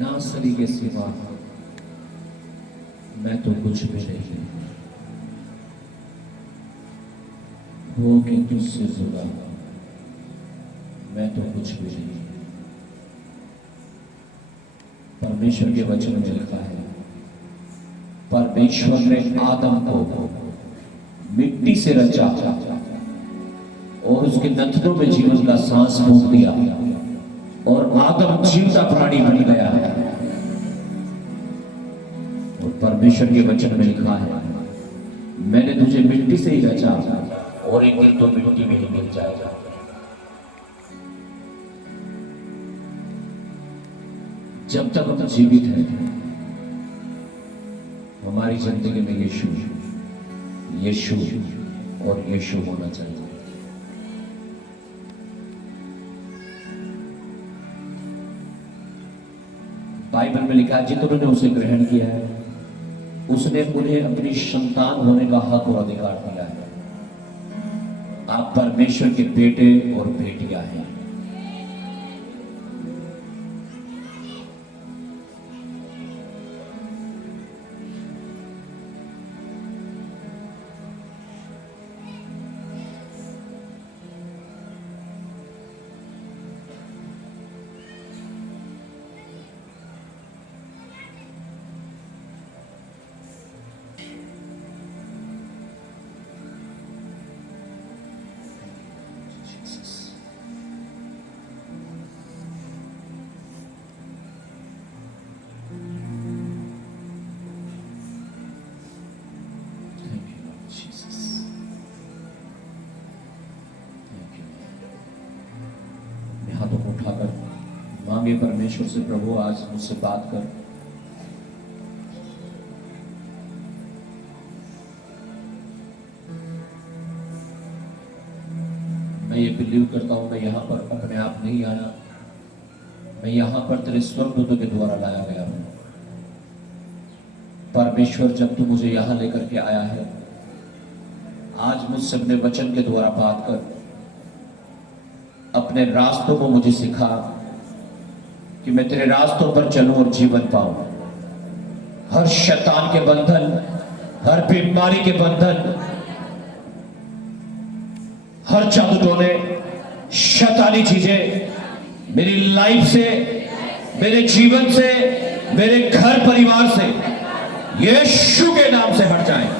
नासरी के सिवा मैं तो कुछ भी नहीं, हो कि तुझसे जुदा मैं तो कुछ भी नहीं। परमेश्वर के वचन में लिखा है, परमेश्वर ने आदम को मिट्टी से रचा और उसके नथनों में जीवन का सांस फूंक दिया और आदम जीवता प्राणी बन गया है। और परमेश्वर के वचन में लिखा है, मैंने तुझे मिट्टी से ही रचा और एक दिन तो मिट्टी में ही मिल जाएगा। जब तक हम जीवित हैं, हमारी जिंदगी में यीशु यीशु और यीशु होना चाहिए। बाइबल में लिखा है, जिन्होंने उसे ग्रहण किया है उसने उन्हें अपनी संतान होने का हक और अधिकार दिया है। आप परमेश्वर के बेटे और बेटियां हैं। हाथों को उठाकर मांगे परमेश्वर से, प्रभु आज मुझसे बात कर। मैं ये बिलीव करता हूं, मैं यहां पर अपने आप नहीं आया, मैं यहां पर तेरे स्वर्गदूतों के द्वारा लाया गया हूं। परमेश्वर, जब तू मुझे यहां लेकर के आया है, आज मुझसे अपने वचन के द्वारा बात कर। अपने रास्तों को मुझे सिखा कि मैं तेरे रास्तों पर चलूं और जीवन पाऊं। हर शैतान के बंधन, हर बीमारी के बंधन, हर जादू टोने, शैतानी चीजें मेरी लाइफ से, मेरे जीवन से, मेरे घर परिवार से यीशु के नाम से हट जाएं।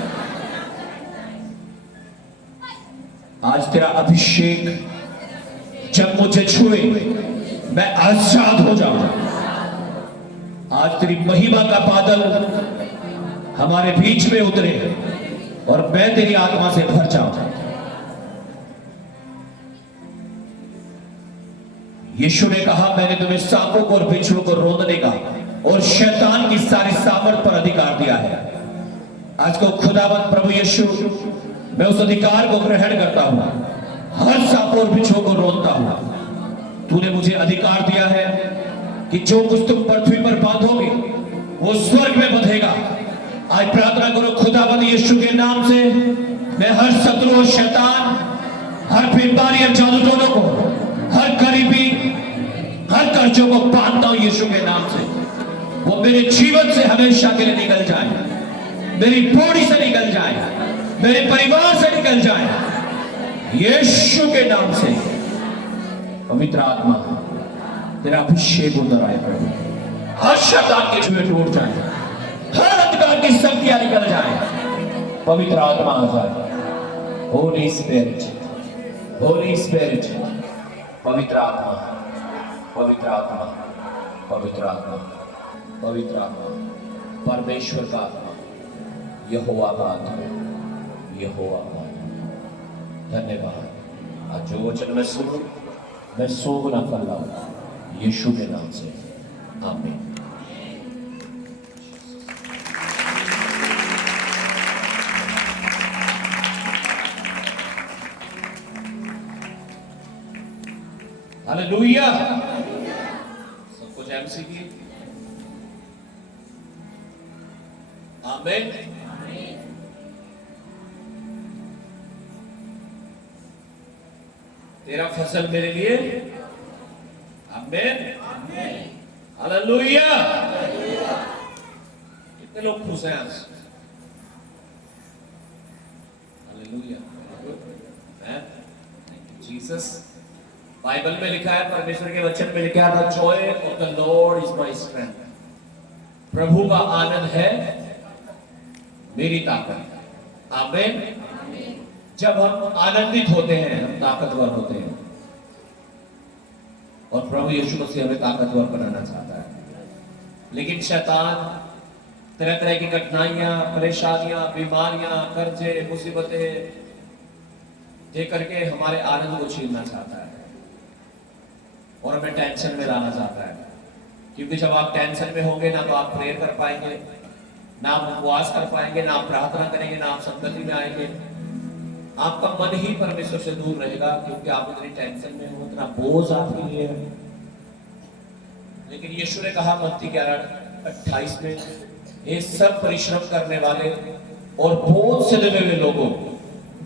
आज तेरा अभिषेक जब मुझे छुए, मैं आजाद हो जाऊं। आज तेरी महिमा का बादल हमारे बीच में उतरे और मैं तेरी आत्मा से भर जाऊं। यीशु ने कहा, मैंने तुम्हें सांपों को और बिच्छुओं को रोंदने का और शैतान की सारी सामर्थ पर अधिकार दिया है। आज को खुदावंद प्रभु यीशु, मैं उस अधिकार को ग्रहण करता हूं। हर सांपों और बिच्छुओं को रोकता हुआ तूने मुझे अधिकार दिया है कि जो कुछ तुम पृथ्वी पर बांधोगे वो स्वर्ग में बंधेगा। आज प्रार्थना करो खुदावंद यीशु के नाम से, मैं हर शत्रु और शैतान, हर बीमारी और जादू टोनों को, हर गरीबी, हर कर्जों को बांधता हूं यीशु के नाम से। वो मेरे जीवन से हमेशा के लिए निकल जाए, मेरी बॉडी से निकल जाए, मेरे परिवार से निकल जाए यीशु के नाम से। पवित्र आत्मा, तेरा अभिषेक उतर आए प्रभु। हर शैतान के जुए टूट जाए, हर अंधकार की शक्तियां निकल जाए। पवित्र आत्मा आ जाए। होली स्पिरिट, होली स्पिरिट, पवित्र आत्मा, पवित्र आत्मा, पवित्र आत्मा, पवित्र आत्मा, परमेश्वर का आत्मा, यहोवा का आत्मा, यहोवा का। धन्यवाद। आज जो वचन मैं सुनूं, मैं सोग ना कर लाऊं यीशु के नाम से। आमीन। हालेलुया। सबको जय मसीह की। आमीन। तेरा फसल मेरे लिए। आमीन। हालेलुया। कितने लोग खुश हैं आज? हालेलुया। जीसस, बाइबल में लिखा है, परमेश्वर के वचन में लिखा है, joy of the lord is my strength. प्रभु का आनंद है मेरी ताकत। आमीन। जब हम आनंदित होते हैं हम ताकतवर होते हैं, और प्रभु यीशु मसीह हमें ताकतवर बनाना चाहता है। लेकिन शैतान तरह तरह की कठिनाइयां, परेशानियां, बीमारियां, कर्जे, मुसीबतें दे करके हमारे आनंद को छीनना चाहता है और हमें टेंशन में लाना चाहता है। क्योंकि जब आप टेंशन में होंगे ना तो आप प्रेयर कर पाएंगे, ना आप उपवास कर पाएंगे, ना आप प्रार्थना करेंगे, ना आप संगति में आएंगे। आपका मन ही परमेश्वर से दूर रहेगा, क्योंकि आप इतनी टेंशन में हो, इतना बोझ आपके लिए है। लेकिन यीशु ने कहा मत्ती 11:28 में, ये सब परिश्रम करने वाले और बोझ से लदे हुए लोगों,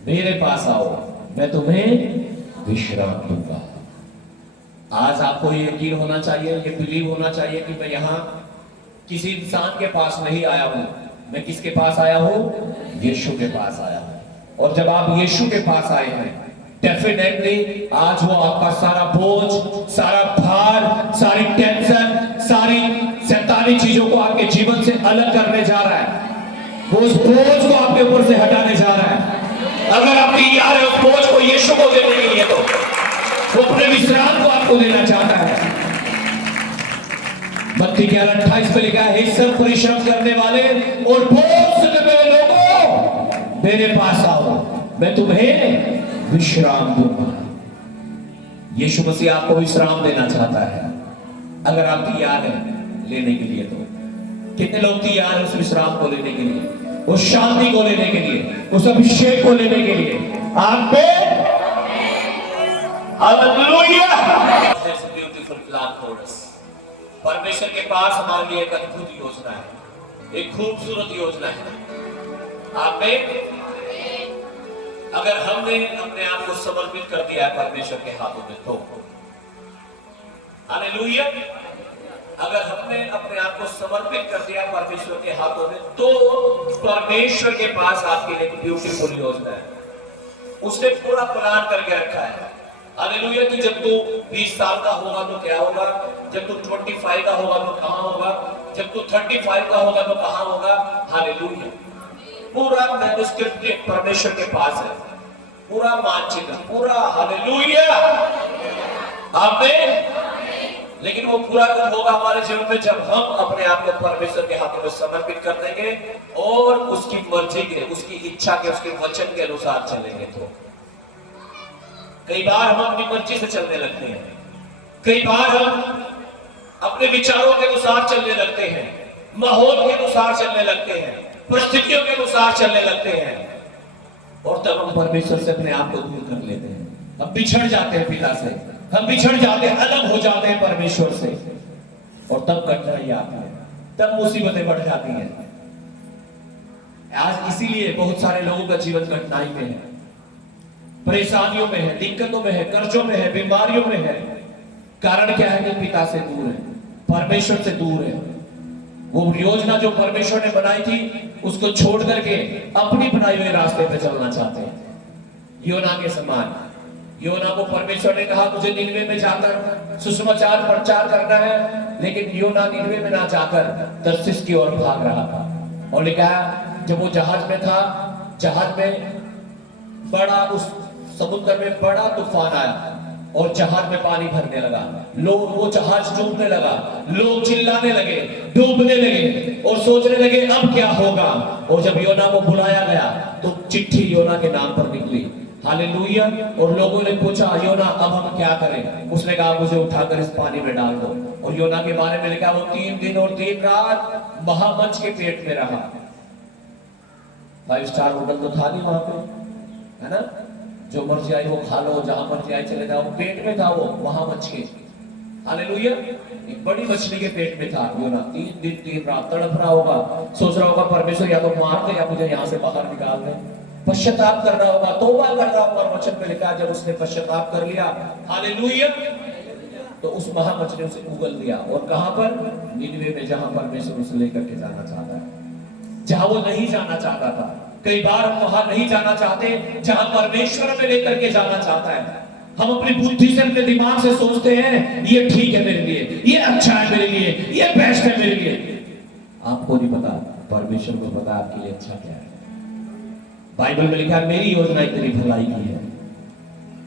मेरे पास आओ, मैं तुम्हें विश्राम दूंगा। आज आपको ये यकीन होना चाहिए, ये बिलीव होना चाहिए कि मैं यहाँ किसी इंसान के पास नहीं आया हूं, मैं किसके पास आया हूं? यीशु के पास आया हूं। और जब आप यीशु के पास आए हैं, डेफिनेटली आज वो आपका सारा बोझ, सारा भार, सारी टेंशन, सारी शैतानी चीजों को आपके जीवन से अलग करने जा रहा है। वो उस बोझ को आपके ऊपर से हटाने जा रहा है। अगर आप तैयार है उस बोझ को यीशु को देने के लिए, तो वो अपने विश्राम को आपको देना चाहता है। मत्ती 11:28 में लिखा है, सब परिश्रम करने वाले और बोझ से लदे हुए लोगों, मेरे पास आओ, मैं तुम्हें विश्राम दूंगा। यीशु मसीह आपको विश्राम देना चाहता है, अगर आप तैयार हैं लेने के लिए। तो कितने लोग तैयार हैं उस विश्राम को लेने के लिए, उस शांति को लेने के लिए, उस अभिषेक को लेने के लिए? आमीन। Hallelujah. Beautiful plan for us. परमेश्वर के पास हमारे लिए एक अद्भुत योजना है, एक खूबसूरत योजना है। आमीन। अगर हमने अपने आप को समर्पित कर दिया है परमेश्वर के हाथों में, तो हालेलुया। अगर हमने अपने आप को समर्पित कर दिया परमेश्वर के हाथों में, तो परमेश्वर के पास आपके लिए एक ब्यूटीफुल योजना है। उसने पूरा प्लान करके रखा है। हालेलुया। कि जब तू 20 साल का होगा तो क्या होगा, जब तू 25 का होगा तो कहां होगा, जब तू 35 का होगा तो कहां होगा। हालेलुया। पूरा मैन्युस्क्रिप्ट परमेश्वर के पास है, पूरा मानचित्र, पूरा। हालेलुया। आमीन। लेकिन वो पूरा कब होगा हमारे जीवन में? जब हम अपने आप को परमेश्वर के हाथों में समर्पित कर देंगे और उसकी मर्जी के, उसकी इच्छा के, उसके वचन के अनुसार चलेंगे। तो कई बार हम अपनी मर्जी से चलने लगते हैं, कई बार हम अपने विचारों के अनुसार चलने लगते हैं, माहौल के अनुसार चलने लगते हैं, परिस्थितियों के अनुसार चलने लगते हैं, और तब हम परमेश्वर से अपने आप को दूर कर लेते हैं। हम बिछड़ जाते हैं पिता से, हम बिछड़ जाते हैं, अलग हो जाते हैं परमेश्वर से, और तब कठिनाई आती है, तब मुसीबतें बढ़ जाती हैं। आज इसीलिए बहुत सारे लोगों का जीवन कठिनाई में है, परेशानियों में है, दिक्कतों में है, कर्जों में है, बीमारियों में है। कारण क्या है? कि पिता से दूर है, परमेश्वर से दूर है। वो योजना जो परमेश्वर ने बनाई थी, उसको छोड़ करके अपनी बनाई हुए रास्ते पे चलना चाहते हैं। योना के समान। योना को परमेश्वर ने कहा तुझे निनवे में जाकर सुसमाचार प्रचार करना है, लेकिन योना निनवे में ना जाकर तर्शीश की ओर भाग रहा था। और लिखा जब वो जहाज में था, जहाज में बड़ा, उस समुद्र में बड़ा तूफान आया और जहाज में पानी भरने लगा। लोग, वो जहाज डूबने लगा, लोग चिल्लाने लगे, डूबने लगे और सोचने लगे अब क्या होगा। और जब योना को बुलाया गया तो चिट्ठी योना के नाम पर निकली। हालेलुया। और लोगों ने पूछा योना अब हम क्या करें? उसने कहा मुझे उठाकर इस पानी में डाल दो। और योना के बारे में लिखा वो 3 दिन और 3 रात महामंच के पेट में रहा। 5 स्टार होटल तो था नहीं वहां पे, है ना? जो मर्जी आई वो खा लो, जहां मर्जी आई चले जाओ। पेट में था वो महामंच के। हालेलुया। एक बड़ी मछली के पेट में था योना। 3 दिन 3 रात तड़प रहा होगा, सोच रहा होगा परमेश्वर या तो मार दे या मुझे यहाँ से बाहर निकाल दे। पश्चाताप कर रहा होगा, तौबा कर रहा होगा। और वचन में लिखा जब उसने पश्चाताप कर लिया, हालेलुया, तो उस महामच ने उसे उगल दिया, और कहां पर? निनवे में, जहां परमेश्वर उसे लेकर के जाना चाहता है, जहां वो नहीं जाना चाहता था। कई बार हम वहां नहीं जाना चाहते जहां परमेश्वर में लेकर के जाना चाहता है। हम अपनी बुद्धि से, अपने दिमाग से सोचते हैं ये ठीक है मेरे लिए, ये अच्छा है मेरे लिए, ये बेस्ट है मेरे लिए। आपको नहीं पता, परमेश्वर को पता आपके लिए अच्छा क्या है। बाइबल में लिखा है मेरी योजना तेरी भलाई की है।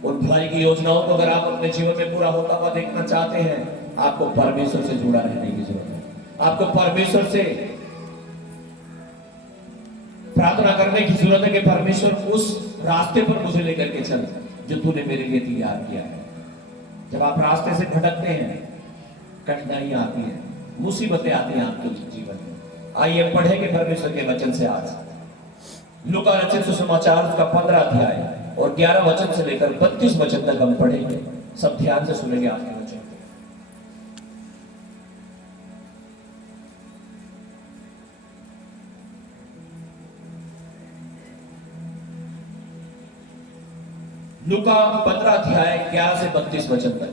उन भलाई की योजनाओं को अगर आप अपने जीवन में पूरा होता हुआ देखना चाहते हैं, आपको परमेश्वर से जुड़ा रहने की जरूरत है। आपको परमेश्वर से प्रार्थना करने की जरूरत है कि परमेश्वर उस रास्ते पर मुझे लेकर के चल जो तूने मेरे लिए तैयार किया है। जब आप रास्ते से भटकते हैं, कठिनाइयां आती हैं, मुसीबतें आती हैं आपके जीवन में। आइए पढ़ेंगे परमेश्वर के वचन से आज लूका रचित सुसमाचार का 15 अध्याय और 11 वचन से लेकर 32 वचन तक हम पढ़ेंगे। सब ध्यान से सुनेंगे आज के वचन। लूका 15 अध्याय 11 से 32 वचन तक।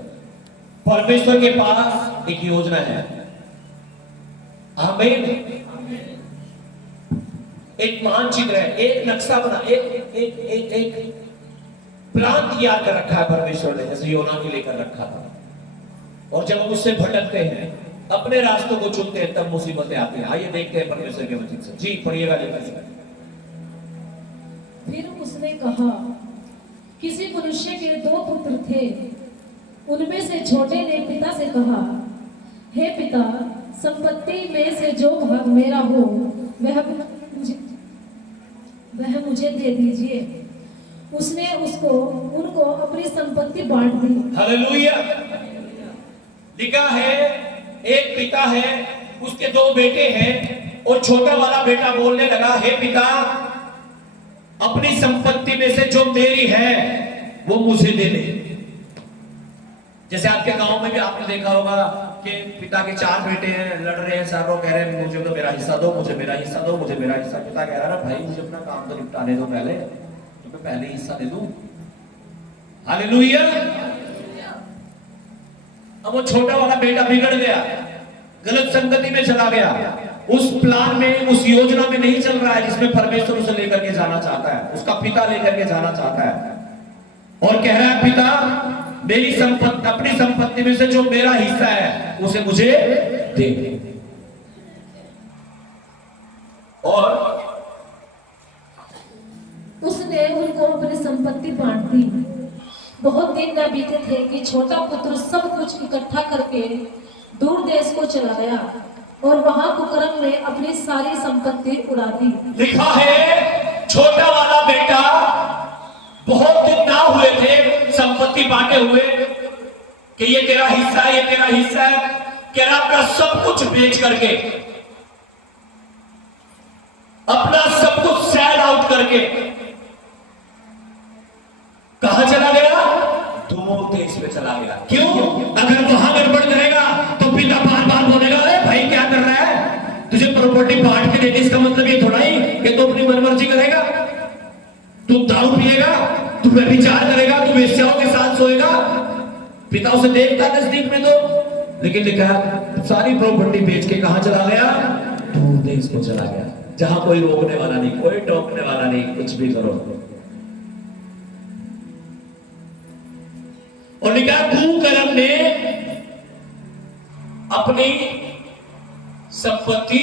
परमेश्वर के पास एक योजना है। आमीन। एक मानचित्र है, एक नक्शा बना, एक प्लान तैयार कर रखा है परमेश्वर ने, जैसे योना के लेकर रखा था। और जब हम उससे भटकते हैं, अपने रास्तों को चुनते हैं, तब मुसीबतें आती हैं। आइए देखते हैं परमेश्वर के वचन से। जी पढ़िएगा। फिर उसने कहा, किसी मनुष्य के 2 पुत्र थे। उनमें से छोटे ने पिता से कहा, हे पिता, संपत्ति में से जो भाग मेरा हो वह मुझे दे दीजिए। उसने उनको अपनी संपत्ति बांट दी। हालेलुया। लिखा है एक पिता है, उसके 2 बेटे हैं, और छोटा वाला बेटा बोलने लगा, हे पिता, अपनी संपत्ति में से जो मेरी है वो मुझे दे दे। जैसे आपके गांव में भी आपने देखा होगा कि पिता के 4 बेटे हैं, लड़ रहे हैं, सारों कह रहे हैं मुझे तो मेरा हिस्सा दो, मुझे मेरा हिस्सा दो, मुझे मेरा हिस्सा। पिता कह रहा है भाई मुझे अपना काम तो निपटाने दो पहले, तो मैं पहले हिस्सा दे दूं। हालेलुया। अब वो छोटा वाला बेटा बिगड़ गया, गलत संगति में चला गया, उस प्लान में, उस योजना में नहीं चल रहा है जिसमें परमेश्वर उसे लेकर के जाना चाहता है, उसका पिता लेकर के जाना चाहता है। और कह रहा है पिता, मेरी संपत्ति, अपनी संपत्ति में से जो मेरा हिस्सा है उसे मुझे दे। और उसने उनको अपनी संपत्ति बांट दी। बहुत दिन न बीते थे कि छोटा पुत्र सब कुछ इकट्ठा करके दूर देश को चला गया और वहां कुकर्म में अपनी सारी संपत्ति उड़ा दी। लिखा है छोटा वाला बेटा, बहुत दिन ना हुए थे संपत्ति बांटे हुए कि ये तेरा हिस्सा है, ये तेरा हिस्सा है, कह रहा अपना सब कुछ बेच करके, अपना सब कुछ सेल आउट करके कहां चला गया? दूर देश में चला गया। क्यों? अगर वहां गड़बड़ करेगा तो पिता बार बार बोलेगा, अरे भाई क्या कर रहा है, तुझे प्रॉपर्टी बांट के देगी, इसका मतलब ये थोड़ा ही कि तू अपनी मनमर्जी करेगा, तू दारू पिएगा, तू व्यभिचार करेगा, तू वेश्याओं के साथ सोएगा। पिता उसे देखता नजदीक में तो, लेकिन लिखा सारी प्रॉपर्टी बेच के कहां चला गया? दूर देश को चला गया, जहां कोई रोकने वाला नहीं, कोई टोकने वाला नहीं, कुछ भी करो। और लिखा कुकर्म ने अपनी संपत्ति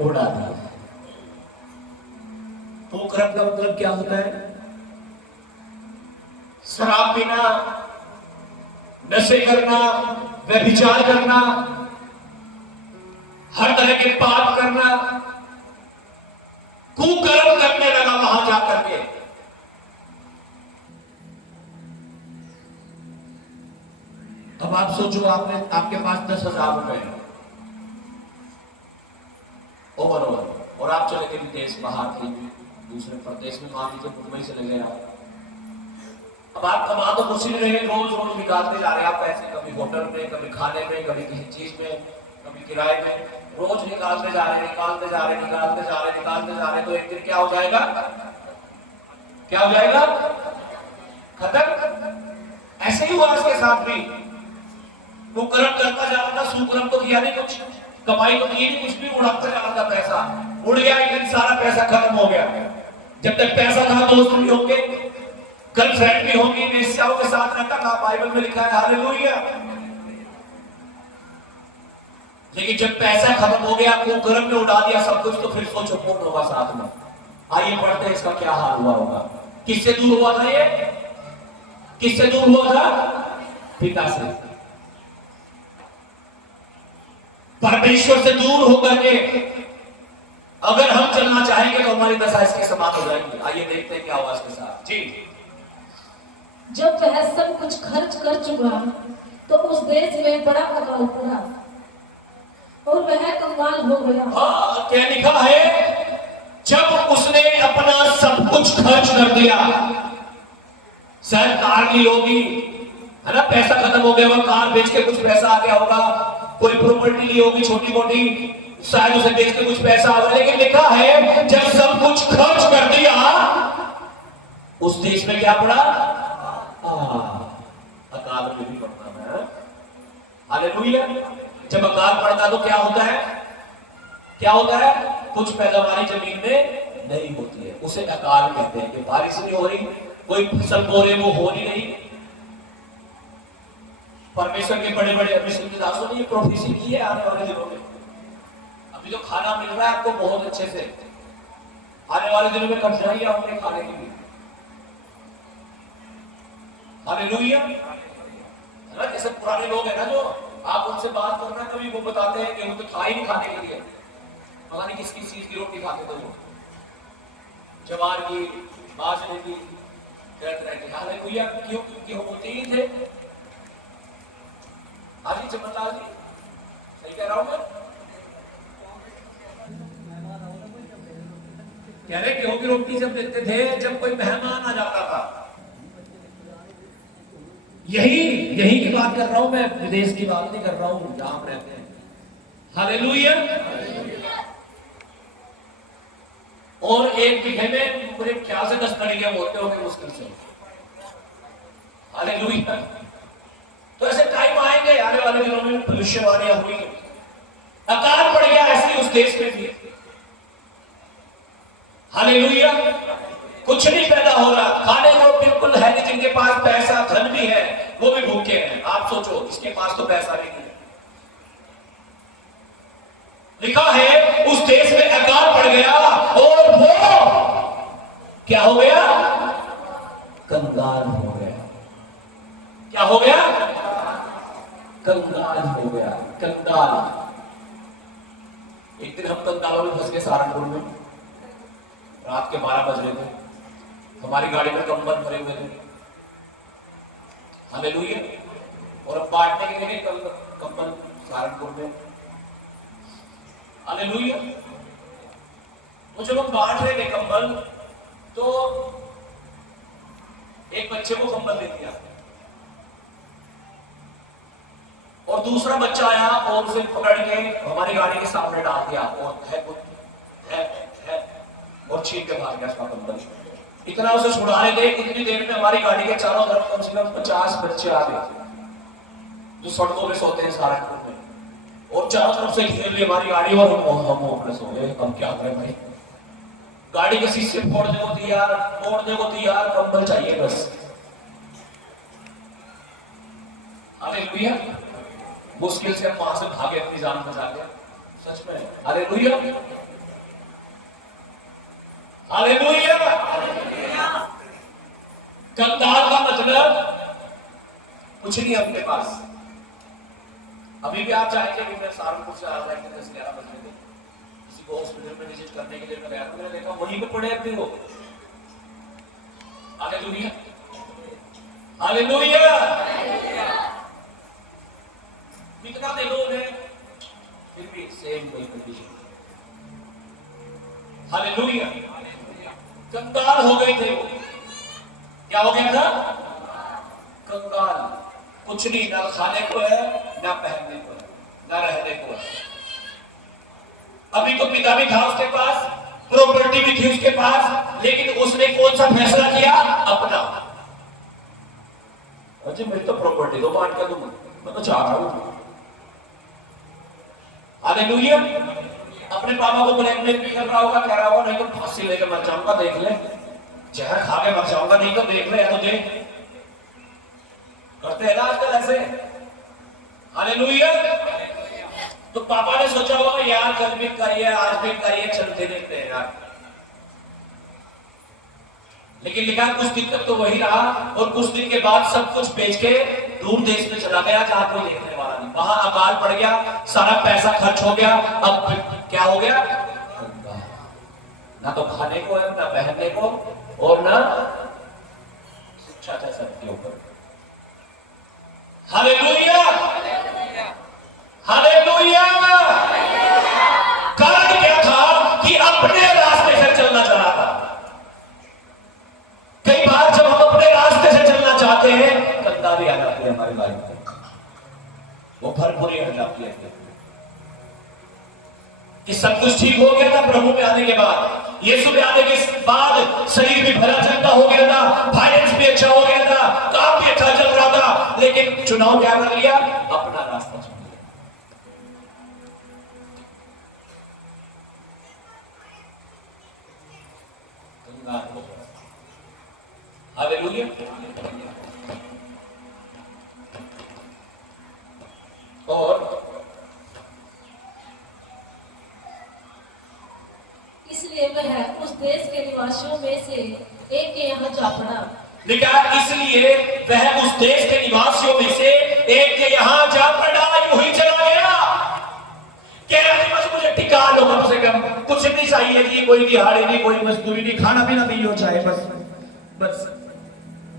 उड़ा दी। कुकर्म का मतलब क्या होता है? शराब पीना, नशे करना, व्यभिचार करना, हर तरह के पाप करना, कुकर्म करने लगा वहां जाकर के। अब आप सोचो, आपके पास 10,000 रुपए है ओवरऑल, और आप चले गए विदेश, बाहर के दूसरे प्रदेश में, मान लीजिए मुंबई चले गए आप। अब आप कमा तो कुछ नहीं रहे, रोज रोज निकालते जा रहे हैं आप पैसे, कभी होटल में, कभी खाने में, कभी किसी चीज में, कभी किराए में, रोज निकालते जा रहे, निकालते जा रहे, निकालते जा रहे, निकालते जा रहे, तो एक दिन क्या हो जाएगा? क्या हो जाएगा? खत्म। ऐसे ही हुआ इसके साथ भी। कुकर्म करता जा रहा था, सुकर्म तो किया नहीं कुछ, कमाई तो की नहीं कुछ भी, उड़ाता जा रहा था पैसा, उड़ गया एक दिन सारा पैसा खत्म हो गया। जब तक पैसा था दोस्त भी होंगे, गर्लफ्रेंड भी होंगी, वेश्याओं के साथ रहता था, बाइबल में लिखा है हालेलुया। लेकिन जब पैसा खत्म हो गया, कुकर्म में उड़ा दिया सब कुछ, तो फिर सोचो कौन होगा साथ में। आइए पढ़ते हैं इसका क्या हाल हुआ होगा। किससे दूर हुआ था ये? किससे दूर हुआ था? पिता से। परमेश्वर से दूर होकर के अगर हम चलना चाहेंगे तो हमारी दशा इसके समान हो जाएगी। आइए देखते हैं क्या हुआ इसके साथ जी। जब वह सब कुछ खर्च कर चुका तो उस देश में बड़ा अकाल पड़ा और वह कंगाल हो गया। हाँ, क्या लिखा है? जब उसने अपना सब कुछ खर्च कर दिया, शायद कार ली होगी, है ना, पैसा खत्म हो गया होगा, कार बेच के कुछ पैसा आ गया होगा, कोई प्रॉपर्टी ली होगी छोटी मोटी, शायद उसे बेच के कुछ पैसा आ गया। लेकिन लिखा है जब सब कुछ खर्च कर दिया, उस देश में क्या पड़ा? अकाल में भी पड़ता है। हालेलुया। जब अकाल पड़ता तो क्या होता है? क्या होता है? कुछ पैदावारी जमीन में नहीं होती है, उसे अकाल कहते हैं। कि बारिश नहीं हो रही, कोई फसल बो रहे वो हो नहीं रही। परमेश्वर के बड़े बड़े अभिषेक के दासों ने ये प्रोफेसी की है आने वाले दिनों में। अभी जो खाना मिल रहा है आपको बहुत अच्छे से, आने वाले दिनों में कठिनाइयां होंगी खाने की भी। हालेलुया। है ना, जैसे पुराने लोग हैं ना, जो आप उनसे बात करना कभी, वो बताते हैं कि वो तो था ही नहीं खाने के लिए, पता नहीं किस किस चीज की रोटी खाते थे वो, जवार की, बाजरे की, तरह की। हालेलुया। क्यों? क्योंकि वो तीन थे। हाजी चमनलाल जी, सही कह रहा हूं मैं? कह रहे गेहूं की रोटी जब देते थे जब कोई मेहमान आ जाता था। यही की बात कर रहा हूं मैं, विदेश की बात नहीं कर रहा हूं जहां हम रहते हैं। हालेलुया। और एक बीघे में मेरे ख्याल से 10 कड़ियां होते होंगे मुश्किल से। हालेलुया। तो ऐसे टाइम आएंगे आने वाले दिनों में, भविष्यवाणियां हुई, अकाल पड़ गया ऐसे उस देश में भी। हालेलुया। कुछ नहीं पैदा हो रहा, खाने को बिल्कुल है नहीं, जिनके पास पैसा धन भी है वो भी भूखे हैं। आप सोचो, इसके पास तो पैसा नहीं है। लिखा है उस देश में अकाल पड़ गया और वो क्या हो गया? कंगाल हो गया। क्या हो गया? कंगाल हो गया। कंगाल। एक दिन हम कंगालों में फंस गए सहारनपुर में, रात के 12 बज रहे थे, हमारी गाड़ी में कंबल भरे हुए थे। हालेलुया। और अब बांटने के लिए कंबल सहारनपुर में। हालेलुया। तो जब हम बांट रहे थे कंबल, तो एक बच्चे को कंबल दे दिया और दूसरा बच्चा आया और उसे पकड़ के हमारी गाड़ी के सामने डाल दिया और है और छीन के भाग गया उसका कंबल। इतना उसे छुड़ा रहे थे, इतनी देर में हमारी गाड़ी के चारों तरफ कम से कम 50 बच्चे आ गए जो सड़कों में सोते हैं सहारनपुर में, और चारों तरफ से घेर ली हमारी गाड़ी और हम होपलेस हो गए। हम क्या करें भाई? गाड़ी के शीशे फोड़ने को तैयार, तोड़ने को तैयार, कंबल चाहिए बस। हालेलुया। मुश्किल से हम वहां से भागे, अपनी जान बचा के। सच में हालेलुया। हालेलुया। कंगाल का मतलब कुछ नहीं अपने पास। अभी भी आप चाहेंगे कि मैं सहारनपुर से आ रहा है 10-11 बजे थे, किसी को हॉस्पिटल में विजिट करने के लिए मैं गया, तो मैंने देखा वहीं पे पड़े अपने वो। हालेलुया। हालेलुया। कितना दे लोग हैं फिर भी सेम वही कंडीशन। हालेलुया। कंगाल हो गए थे वो। क्या हो गया था? कंगाल। कुछ नहीं, ना खाने को है, ना पहनने को है, ना रहने को है। अभी तो पिता भी था उसके पास, प्रॉपर्टी भी थी उसके पास, लेकिन उसने कौन सा फैसला किया? अपना। अजी मेरी तो प्रॉपर्टी दो, बांट के दूंगा, मैं तो चाह रहा हूं हालेलुया। अपने पापा को ब्लैकमेल भी कर रहा होगा, कह रहा होगा नहीं तो फांसी लेकर मर जाऊंगा, देख ले, जहर खा के मर जाऊंगा, नहीं तो देख ले, तो देख। करते हैं ना आजकल ऐसे। हालेलुया। तो पापा ने सोचा होगा यार कल भी करिए, आज भी करिए, चलते देखते हैं यार। लेकिन लिखा कुछ दिन तक तो वही रहा, और कुछ दिन के बाद सब कुछ बेच के दूर देश में चला गया जहां कोई देखने वाला नहीं। वहां अकाल पड़ गया, सारा पैसा खर्च हो गया। अब क्या हो गया? ना तो खाने को है, ना पहनने को, और ना शिक्षा सबके ऊपर। Hallelujah, hallelujah. कारण क्या था कि अपने रास्ते से चलना चाह रहा था। कई बार जब हम अपने रास्ते से चलना चाहते हैं, कंगाली आ जाती है हमारी लाइफ में, वो भरपूरी हट जाती है कि सब कुछ ठीक हो गया था प्रभु में आने के बाद, यीशु में आने के बाद शरीर भी भला चंगा हो गया था, फाइनेंस भी अच्छा हो गया था, काम भी अच्छा चल रहा था, लेकिन चुनाव क्या कर लिया? अपना रास्ता चुन लिया। हालेलुया। और इसलिए वह उस देश के निवासियों में से एक के यहाँ जा पड़ा। लिखा इसलिए वह उस देश के निवासियों में से एक के यहाँ जा पड़ा, यूं ही चला गया। कह रहा है बस मुझे टिका लो, कम से कम कुछ नहीं चाहिए जी, कोई दिहाड़ी नहीं, कोई मजदूरी नहीं, खाना पीना भी हो चाहे, बस बस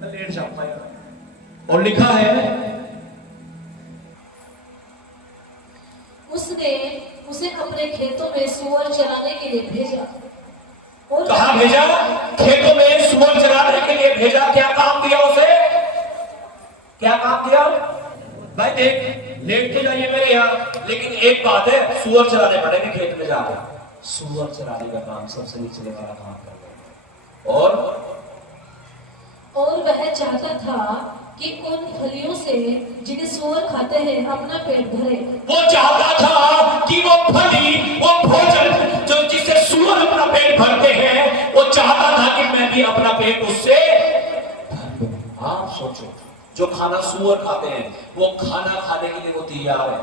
लेट जाऊंगा यार। और लिखा है उसने उसे अपने खेतों में सूअर चराने के लिए भेजा। और कहां भेजा? खेतों में सूअर चराने के लिए भेजा। क्या काम दिया उसे? क्या काम दिया? भाई देख, लेट के जाइए मेरे यहाँ, लेकिन एक बात है, सूअर चराने पड़ेंगे खेत में जाकर। सूअर चराने का काम सबसे निचले वाला काम कर। और वह चाहता था कि उन फलियों से जिन्हें सूअर खाते हैं अपना पेट भरे। वो चाहता था कि वो फली, वो भोजन जो जिससे सूअर अपना पेट भरते हैं, वो चाहता था कि मैं भी अपना पेट उससे भर लूं। आप सोचो, जो खाना सूअर खाते हैं, वो खाना खाने के लिए वो तैयार है,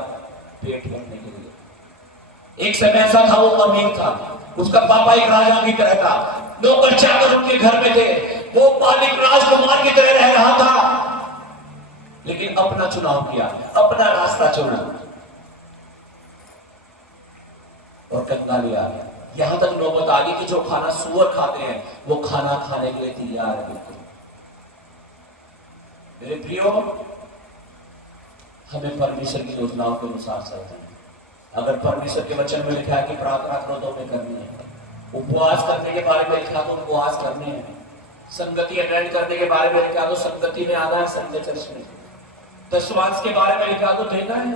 पेट भरने के लिए। एक समय ऐसा था, वो अमीर था, उसका पापा एक राजा की तरह था, नौकर चाकर उनके घर में थे, वो मालिक राजकुमार की तरह रह रहा था, लेकिन अपना चुनाव किया, अपना रास्ता चुना, और कंगाली आ गया। यहां तक नौबत आ गई कि जो खाना सूअर खाते हैं, वो खाना खाने के लिए तैयार है। बिल्कुल मेरे प्रियो, हमें परमेश्वर की योजनाओं के अनुसार चलते हैं। अगर परमेश्वर के वचन में लिखा है कि प्रार्थना करो तो हमें करनी है, उपवास करने के बारे में लिखा तो उपवास करने हैं, संगति अटेंड करने के बारे में लिखा तो संगति में आना है, संडे चर्च में, दशवांश के बारे में लिखा तो देना है।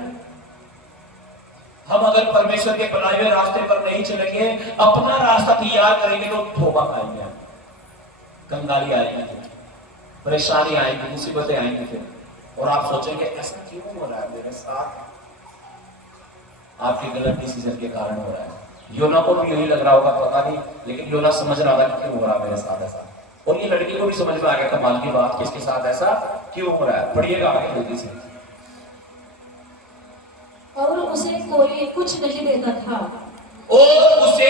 हम अगर परमेश्वर के बनाए हुए रास्ते पर नहीं चलेंगे, अपना रास्ता तैयार करेंगे, तो धोखा खाएंगे, कंगाली आएगी, परेशानी आएगी, मुसीबतें आएंगी फिर, और आप सोचेंगे ऐसा क्यों हो रहा है मेरे साथ? आपके गलत डिसीजन के कारण हो रहा है। योना को भी यही लग रहा होगा, पता नहीं, लेकिन योना समझ रहा था कि क्यों हो रहा है मेरे साथ ऐसा, और ये लड़की को भी समझ में आ गया कमाल की बात, किसके साथ ऐसा क्यों हो रहा है। पढ़िएगा आगे जल्दी से। और उसे कोई कुछ नहीं देता था, और उसे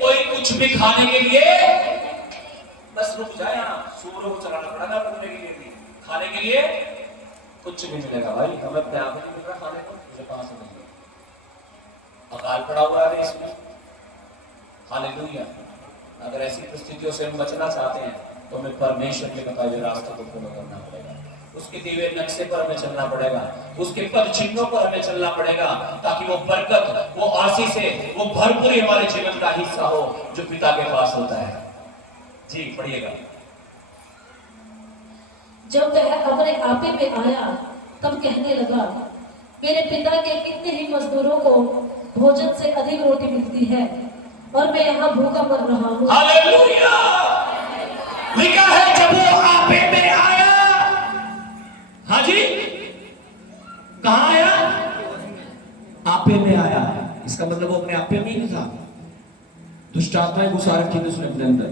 कोई कुछ भी खाने के लिए, बस रुक जाए यहाँ, सूअरों को चलाना पड़ेगा, रुकने के लिए भी, खाने के लिए कुछ नहीं मिलेगा भाई, हमें अपने आप नहीं मिल रहा खाने को, मुझे कहां से मिलेगा? अकाल पड़ा हुआ है इसमें। हालेलुया। अगर ऐसी परिस्थितियों से हम बचना चाहते हैं, तो हमें परमेश्वर के बताए हुए रास्ते को फॉलो करना पड़ेगा, उसके दिए हुए नक्शे पर हमें चलना पड़ेगा, उसके पद चिन्हों पर हमें चलना पड़ेगा, ताकि वो बरकत, वो आशीष है, वो भरपूरी हमारे जीवन का हिस्सा हो जो पिता के पास होता है। जी पढ़िएगा। जब वह अपने आपे में आया, तब कहने लगा, मेरे पिता के कितने ही मजदूरों को भोजन से अधिक रोटी मिलती है, और मैं यहाँ भूखा मर रहा हूँ। हालेलुया। लिखा है जब वो आपे में आया, हाँ जी, कहां आया? आपे में आया। इसका मतलब वो अपने आप पे नहीं था, दुष्ट आत्माएं घुसा रखी थी उसने अपने अंदर।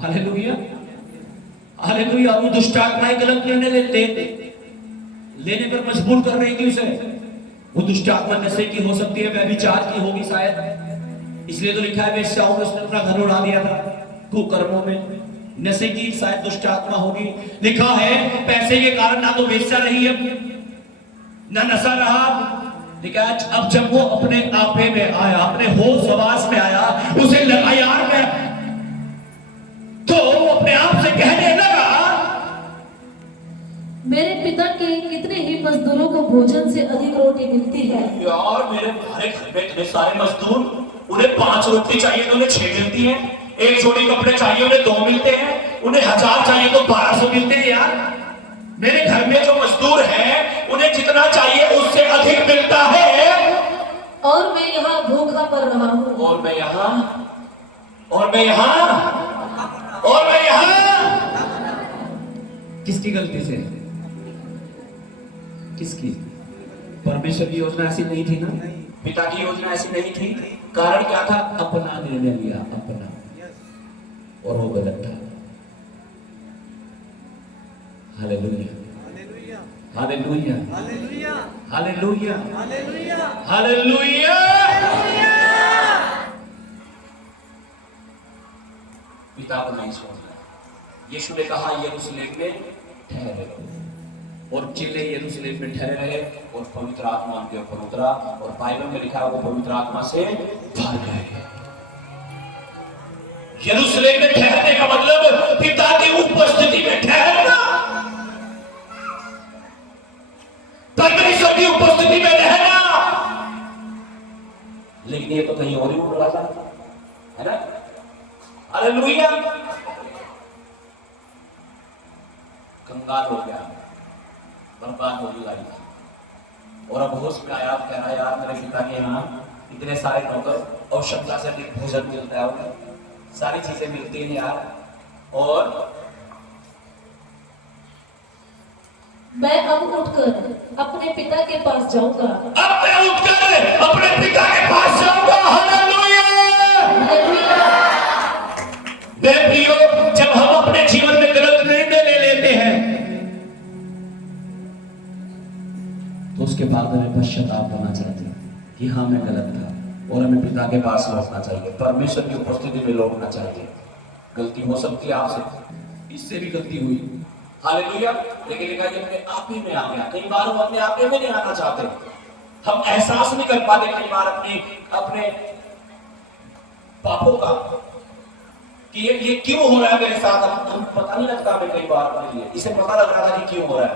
Hallelujah, hallelujah. वो दुष्ट आत्माएं गलत निर्णय लेने पर मजबूर कर रही थी उसे। वो दुष्ट आत्मा नशे की हो सकती है, व्यभिचार की होगी शायद, इसलिए तो लिखा है वेश्याओं में उसने अपना घर उड़ा दिया था कुकर्मों में। नशे की शायद दुष्ट आत्मा होगी। लिखा है पैसे के कारण ना तो वेश्या रही है ना नशा रहा। लेकिन अब जब वो अपने आपे में आया, अपने होश हवास में आया, उसे लगा यार मैं, तो वो अपने आप से कहने लगा मेरे पिता के कितने ही मजदूरों को भोजन से अधिक रोटी मिलती है। यार मेरे हमारे घर में इतने सारे मजदूर, उन्हें 5 रोटी चाहिए तो उन्हें 6 मिलती है, एक जोड़ी कपड़े चाहिए उन्हें 2 मिलते हैं, उन्हें 1000 चाहिए तो 1200 मिलते हैं। यार मेरे घर में जो मजदूर हैं उन्हें जितना चाहिए उससे अधिक मिलता है, और मैं यहाँ भूखा पड़ रहा हूँ। और मैं यहाँ और मैं यहाँ और मैं यहाँ। किसकी गलती से? किसकी? परमेश्वर की योजना ऐसी नहीं थी ना, पिता की योजना ऐसी नहीं थी। कारण क्या था? अपना निर्णय लिया, अपना, और वो गलत था। Hallelujah, hallelujah, hallelujah, hallelujah. पिता को नहीं सोचना। यीशु ने कहा यरूशलेम में ठहरे रहो, और चेले यरूशलेम में ठहरे रहे, और पवित्र आत्मा उनके ऊपर उतरा, और बाइबल में लिखा है वो पवित्र आत्मा से भर गए। यरूशलेम में ठहरने का मतलब पिता की उपस्थिति में ठहरना, परमेश्वर की उपस्थिति में रहना। लेकिन ये तो कहीं और ही उड़ रहा था, है ना? हालेलुया। कंगाल हो गया, बर्बाद हो गई लाइफ, और अब होश में आया, कह रहा यार मेरे पिता के यहाँ इतने सारे नौकर और क्षमता से अधिक भोजन मिलता है, उन्हें सारी चीजें मिलती हैं यार, और मैं अब उठकर अपने पिता के पास जाऊंगा। अब मैं उठकर अपने पिता के पास जाऊंगा। हालेलुया। मेरे प्रियो, जब हम अपने जीवन में गलत निर्णय ले लेते हैं तो उसके बाद हमें पश्चाताप होना चाहिए कि हाँ मैं गलत था, और हमें पिता के पास लौटना चाहिए, परमेश्वर की उपस्थिति में लौटना चाहिए। गलती हो सकती है आपसे, इससे भी गलती हुई, हालेलुया, लेकिन लिखा है अपने आप ही में आ गया। कई बार हम अपने आप में नहीं आना चाहते, हम एहसास नहीं कर पाते कई बार अपने पापों का कि ये क्यों हो रहा है मेरे साथ। हम पता नहीं लगता हमें कई बार अपने लिए, इसे पता लग रहा था कि क्यों हो रहा है,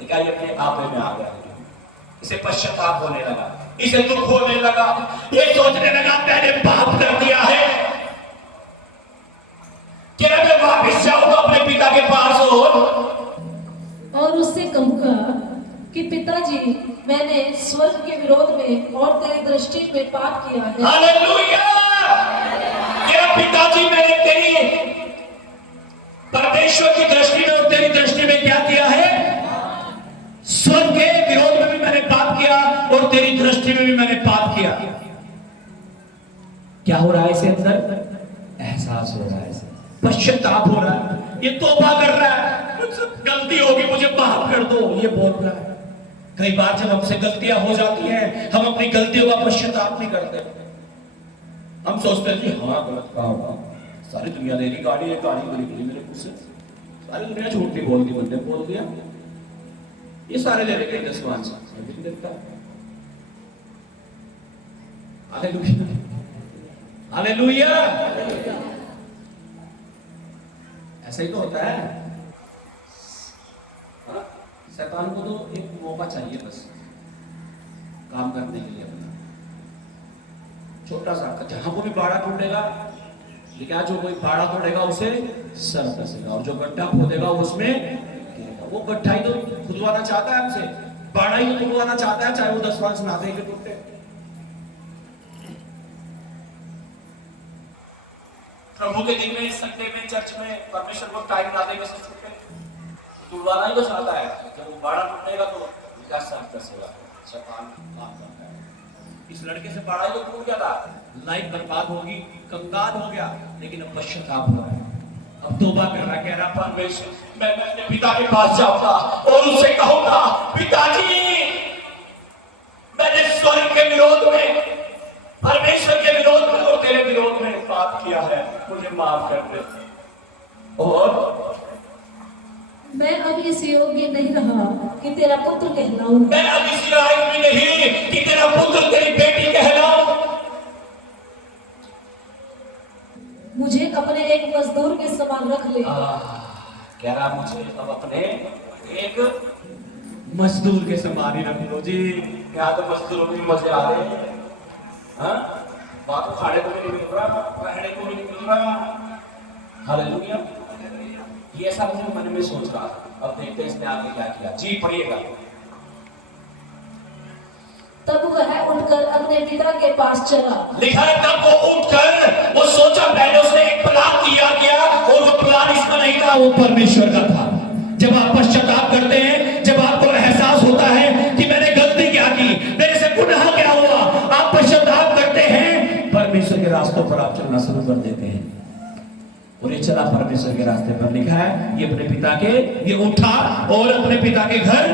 लेकिन ये अपने आप में आ गया, इसे पश्चाताप होने लगा, इसे दुख होने लगा, ये सोचने लगा मैंने पाप कर दिया है, क्या मैं वापस जाऊंगा अपने पिता के पास और उससे कहूंगा कि पिताजी मैंने स्वर्ग के विरोध में और तेरी दृष्टि में पाप किया है। हालेलुया। क्या पिताजी मैंने तेरी परमेश्वर की दृष्टि में और तेरी दृष्टि में क्या किया है? स्वर्ग के विरोध में भी मैंने पाप किया और तेरी दृष्टि में भी मैंने पाप किया। क्या हो रहा है इसे अंदर? एहसास हो रहा है, पश्चाताप हो रहा है, ये तौबा कर रहा है, मुझसे गलती होगी मुझे माफ कर दो, ये बोल रहा है। कई बार जब हमसे गलतियां हो जाती हैं, हम अपनी गलतियों का पश्चाताप नहीं करते, हम सोचते हैं कि हाँ गलत कहा होगा, सारी दुनिया ले रही गाड़ी, एक गाड़ी को निकली मेरे मुंह से, सारी दुनिया झूठ नहीं बोल दी, मैंने बोल दिया, ये सारे ले रहे 10 5 नहीं देता। Hallelujah, hallelujah. ऐसा ही तो होता है। शैतान को तो एक मौका चाहिए बस काम करने के लिए अपना, छोटा सा, जहां को भी बाड़ा टूटेगा, लेकिन जो कोई बाड़ा तोड़ेगा उसे सर कसेगा, और जो गड्ढा खोदेगा उसमें गिरेगा। वो गड्ढा ही तो खुदवाना चाहता है हमसे, बाड़ा ही तो खुदवाना चाहता है, चाहे वो 10 5 ना दे के टूटे। प्रभु के दिन में, संडे में, चर्च में परमेश्वर को टाइम ना देगा, तुड़वाना ही तो चाहता है। जब वो बाड़ा टूटेगा तो विकास सर कसेगा, शैतान काम करता है। इस लड़के से पढ़ाई तो टूट गया था, लाइफ बर्बाद होगी, कंगाल हो गया, लेकिन अब पश्चाताप हो रहा है, अब तौबा कर रहा है, कह रहा परमेश्वर मैं अपने पिता के पास जाऊंगा और उससे कहूंगा पिताजी मैंने स्वर्ग के विरोध में, परमेश्वर के विरोध में और तेरे विरोध में पाप किया है, मुझे माफ कर दे। और मैं अब इस योग्य नहीं रहा कि तेरा पुत्र कहलाऊं। मैं अब इस लायक भी नहीं कि तेरा पुत्र तेरी बेटी कहलाऊं। मुझे अपने एक मजदूर के समान रख ले। कह रहा मुझे अब अपने एक मजदूर के समान ही रख लो जी। क्या तो मजदूरों की मजे आ रहे हैं, हाँ? बात तो खाने को भी नहीं मिल रहा, पहने को भी नहीं मिल रहा। हालेलुया। ये ऐसा मुझे मन में सोच रहा था। अब देखते हैं इसने आगे क्या किया। जी पढ़िएगा। तब वह उठकर अपने पिता के पास चला। लिखा है तब वो उठकर, वो सोचा, पहले उसने एक प्लान किया क्या, और वो प्लान इसका नहीं था, वो परमेश्वर का था। जब आप पश्चाताप करते हैं, जब आपको एहसास होता है कि मैंने गलती क्या की, मेरे से गुनाह क्या हुआ, आप पश्चाताप करते हैं, परमेश्वर के रास्तों पर आप चलना शुरू कर देते हैं। और ये चला परमेश्वर के रास्ते पर। लिखा है ये अपने पिता के, ये उठा और अपने पिता के घर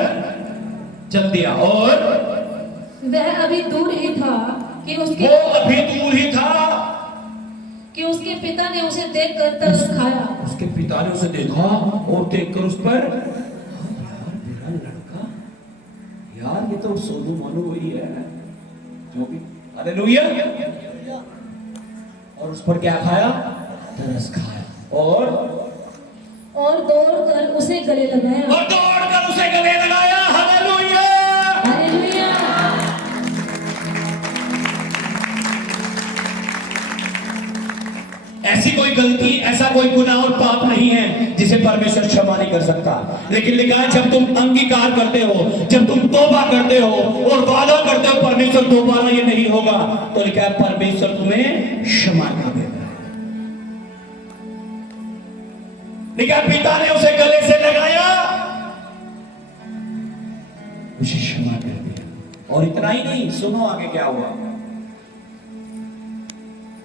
चल दिया। और वह अभी दूर ही था कि उसके वो अभी दूर ही था कि उसके पिता ने उसे देखकर तरस खाया। उसके पिता ने उसे देखा और देखकर उस पर, यार मेरा लड़का, यार ये तो सोनू मोनू वही है जो भी, हालेलुया। और उस पर क्या खाया, तरस खाया। और दौड़कर उसे गले लगाया। और दौड़कर उसे गले लगाया। Hallelujah, hallelujah. ऐसी कोई गलती, ऐसा कोई गुनाह और पाप नहीं है जिसे परमेश्वर क्षमा नहीं कर सकता। लेकिन लिखा है जब तुम अंगीकार करते हो, जब तुम तौबा करते हो और वादा करते हो परमेश्वर दोबारा ये नहीं होगा, तो लिखा है परमेश्वर तुम्हें क्षमा कर देगा। लिखा पिता ने उसे गले से लगाया, उसे क्षमा कर दिया। और इतना ही नहीं, सुनो आगे क्या हुआ।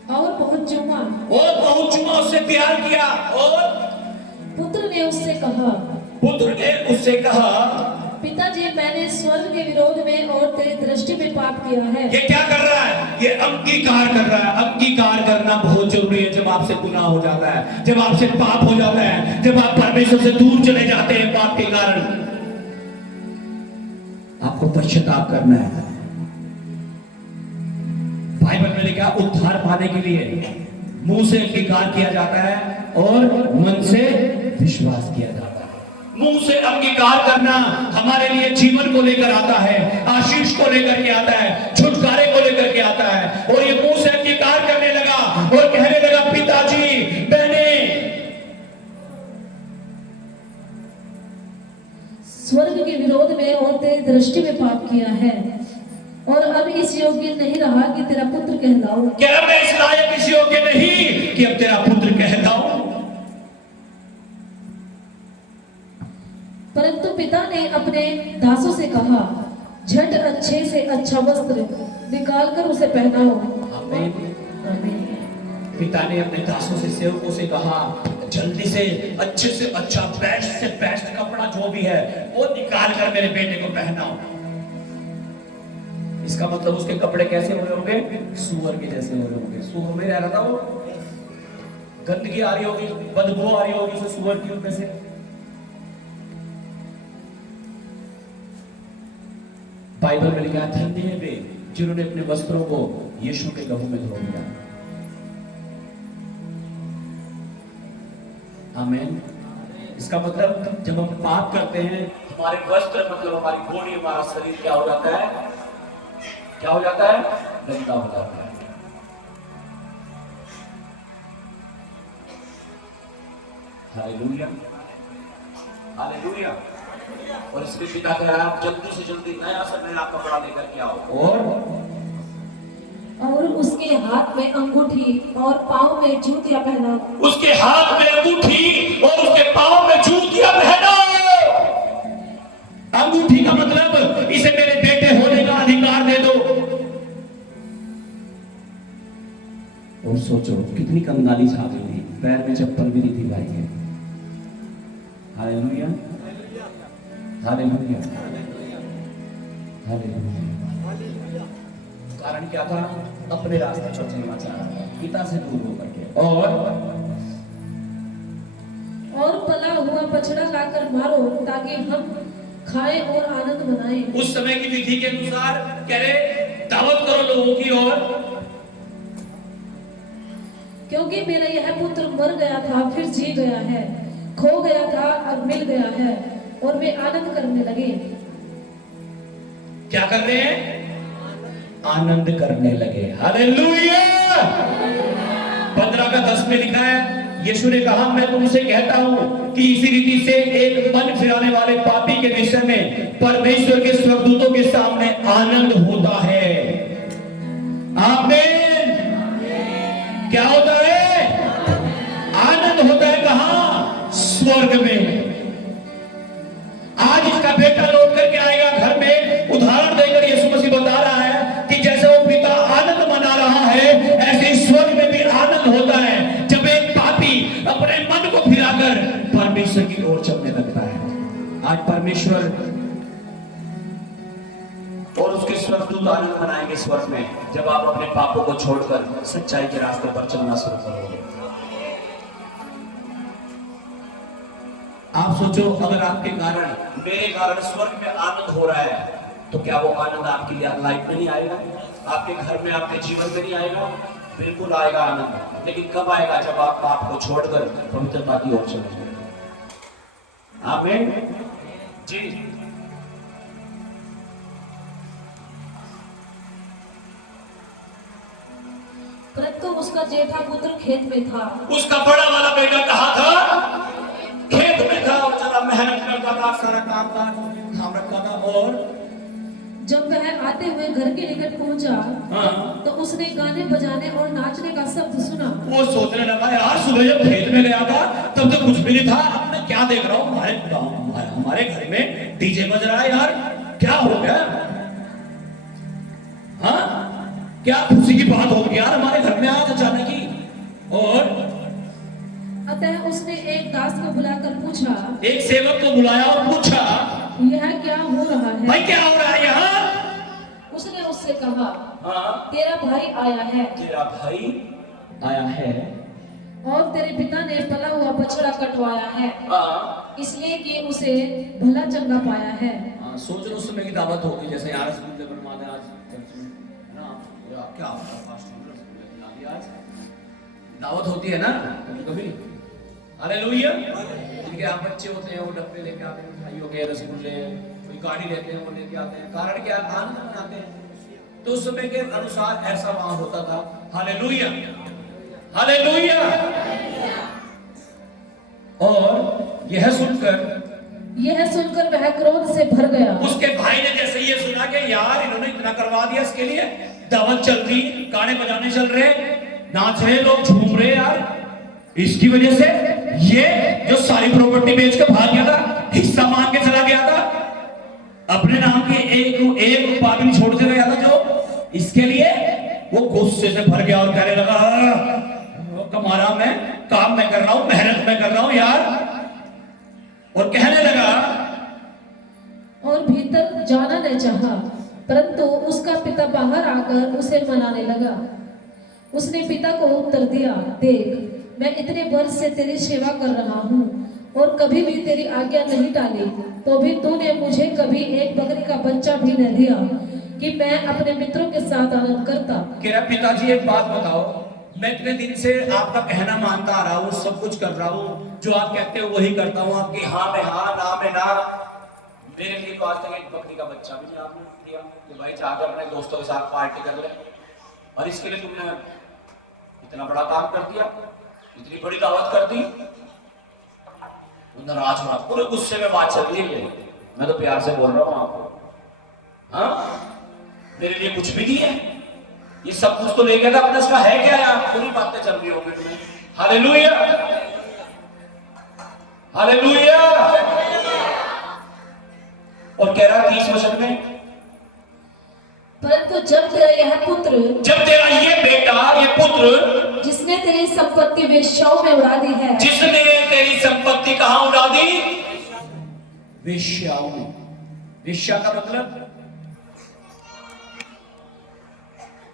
और बहुत चुमा, उससे प्यार किया। और पुत्र ने उससे कहा, पिताजी मैंने स्वर्ग के विरोध में और तेरी दृष्टि में पाप किया है। ये क्या कर रहा है, ये अंगीकार कर रहा है। अंगीकार करना बहुत जरूरी है। जब आपसे गुनाह हो जाता है, जब आपसे पाप हो जाता है, जब आप परमेश्वर से दूर चले जाते हैं पाप के कारण, आपको पश्चाताप करना है। बाइबल में लिखा उद्धार पाने के लिए मुंह से अंगीकार किया जाता है और मन से विश्वास किया जाता है। मुंह से अंगीकार करना हमारे लिए जीवन को लेकर आता है, आशीष को लेकर के आता है, छुटकारे को लेकर के आता है। और ये मुंह से अंगीकार करने लगा और कहने लगा पिताजी मैंने स्वर्ग के विरोध में और तेरी दृष्टि में पाप किया है और अब इस योग्य नहीं रहा कि तेरा पुत्र कहलाऊं। क्या मैं इस लायक, इस योग्य नहीं कि अब तेरा पुत्र कहलाऊं। परंतु पिता ने अपने दासों से कहा, झट अच्छे से अच्छा वस्त्र निकाल कर उसे पहनाओ। आमीन। पिता ने अपने दासों से, सेवकों से कहा, जल्दी से अच्छा बेस्ट कपड़ा जो भी है वो निकाल कर मेरे बेटे को पहनाओ। इसका मतलब उसके कपड़े कैसे हो रहे होंगे, सूअर के जैसे हो रहे होंगे। सूअर में रह रहा था वो, गंदगी आ रही होगी, बदबू आ रही होगी उसे सूअर की उनमें से। बाइबल में लिखा है धन्य है वे जिन्होंने अपने वस्त्रों को यीशु के लहू में धो दिया। आमीन। इसका मतलब जब हम पाप करते हैं, हमारे वस्त्र मतलब हमारी बॉडी, हमारा शरीर क्या हो जाता है, क्या हो जाता है, गंदा हो जाता है। Hallelujah, hallelujah. और इसके पिता कह रहा है जल्दी से जल्दी नया सा नया कपड़ा लेकर के आओ। और उसके हाथ में अंगूठी और पांव में जूतियां पहनाओ। उसके हाथ में अंगूठी और उसके पांव में जूतियां पहनाओ। अंगूठी का मतलब इसे मेरे बेटे होने का अधिकार दे दो। और सोचो कितनी कंगाली छा गई थी, पैर में चप्पल भी नहीं थी भाई के। Hallelujah, hallelujah, hallelujah. कारण क्या था? अपने रास्ते पर चलना चाह रहा था, पिता से दूर होकर के। और पला हुआ बछड़ा लाकर मारो ताकि हम खाएं और आनंद मनाएं। उस समय की विधि के अनुसार कह रहे दावत करो लोगों की, और क्योंकि मेरा यह पुत्र मर गया था फिर जी गया है, खो गया था और मिल गया है। और वे आनंद करने लगे। क्या कर रहे हैं? आनंद करने लगे। हालेलुया। 15 का 10 में लिखा है, यीशु ने कहा मैं तुमसे कहता हूं कि इसी रीति से एक मन फिराने वाले पापी के विषय में परमेश्वर के स्वर्गदूतों के सामने आनंद होता है। आमीन। क्या होता है? आनंद होता है। कहां? स्वर्ग में। आज इसका बेटा लौट करके आएगा घर में। उदाहरण देकर यीशु मसीह बता रहा है कि जैसे वो पिता आनंद मना रहा है, ऐसे स्वर्ग में भी आनंद होता है जब एक पापी अपने मन को फिराकर परमेश्वर की ओर चलने लगता है। आज परमेश्वर और उसके स्वर्गदूत आनंद मनाएंगे स्वर्ग में, जब आप अपने पापों को छोड़कर सच्चाई के रास्ते पर चलना शुरू करोगे। आप सोचो, अगर आपके कारण, मेरे कारण स्वर्ग में आनंद हो रहा है, तो क्या वो आनंद आपकी लाइफ में नहीं आएगा? आपके घर में, आपके जीवन में नहीं आएगा? बिल्कुल आएगा आनंद। लेकिन कब आएगा? जब आप पाप को छोड़कर पवित्रता की ओर चलेंगे। आमीन जी। परंतु उसका जेठा पुत्र खेत में था। उसका बड़ा वाला बेटा कहाँ था? खेत में था। और जरा मेहनत करता था, सारा काम रखता था। और जब वह आते हुए घर के निकट पहुंचा, तो उसने गाने बजाने और नाचने का शब्द सुना। वो सोचने लगा, यार सुबह जब खेत में गया था तब तो कुछ भी नहीं था, अब मैं क्या देख रहा हूँ हमारे घर में डीजे बज रहा है। यार क्या हो गया? हाँ, क्या खुशी की बात होगी यार हमारे घर में आज अचानक ही। और अतः उसने एक दास को बुलाकर पूछा, एक सेवक को बुलाया और पूछा, यह क्या हो रहा है? भाई क्या हो रहा है यहाँ? उसने उससे कहा, हाँ, तेरा भाई आया है। तेरा भाई आया है और तेरे पिता ने पला हुआ बछड़ा कटवाया है, हाँ, इसलिए कि उसे भला चंगा पाया है। सोच लो, उस समय की दावत होगी जैसे यार रसगुल्ले बनवा दे आज चर्च में, है ना? क्या होता है फास्ट फूड आज दावत होती है ना कभी। हालेलुया। जिनके आप बच्चे होते हैं वो डब्बे लेके आते हैं, मिठाइयों के, रसगुल्ले, कोई गाड़ी लेते हैं वो लेके आते हैं। कारण क्या? आनंद मनाते हैं। तो उस समय के अनुसार ऐसा वहां होता था। Hallelujah, hallelujah. और यह सुनकर वह क्रोध से भर गया। उसके भाई ने जैसे ये सुना कि यार इन्होंने इतना करवा दिया, इसके लिए दावत चल रही, गाने बजाने चल रहे, नाच रहे लोग, झूम रहे यार, इसकी वजह से ये जो सारी प्रॉपर्टी बेचकर भाग गया था, हिस्सा मांग के चला गया था, अपने नाम की एक बात नहीं छोड़ के गया था, जो इसके लिए वो गुस्से से भर गया और कहने लगा, कमारा मैं काम में कर रहा हूं, मेहनत में कर रहा हूं यार। और कहने लगा, और भीतर जाना न चाहा, परंतु उसका पिता बाहर आकर उसे मनाने लगा। उसने पिता को उत्तर दिया, देख मैं इतने वर्ष से तेरी सेवा कर रहा हूँ और कभी भी तेरी आज्ञा नहीं टाली, तो भी तूने मुझे कभी एक बकरी का बच्चा भी न दिया कि मैं अपने मित्रों के साथ आनंद करता। मेरा पिताजी एक बात बताओ, मैं इतने दिन से आपका कहना मानता आ रहा हूँ, सब कुछ कर रहा हूँ, जो आप कहते हो वही करता हूँ, आपकी हाँ में हाँ, ना में ना। मेरे लिए तो आज तक एक बकरी का बच्चा भी नहीं आपने दिया कि भाई जाकर अपने दोस्तों के साथ पार्टी कर ले, और इसके लिए तुमने इतना बड़ा काम कर दिया, इतनी बड़ी दावत कर दी। नाराज हुआ, पूरे गुस्से में बात चल रही है। मैं तो प्यार से बोल रहा हूँ आपको, हाँ मेरे लिए कुछ भी नहीं है, ये सब कुछ तो ले गया था, अपने इसका है क्या यार? पूरी बातें चल रही होगी तुम्हें। Hallelujah, hallelujah. और कह रहा 30 वचन में, परंतु जब तेरा यह पुत्र, जब तेरा ये बेटा, ये पुत्र तेरी संपत्ति वेश्याओं में उड़ा दी है। जिसने तेरी संपत्ति कहां उड़ा दी? वेश्याओं में। वेश्या का मतलब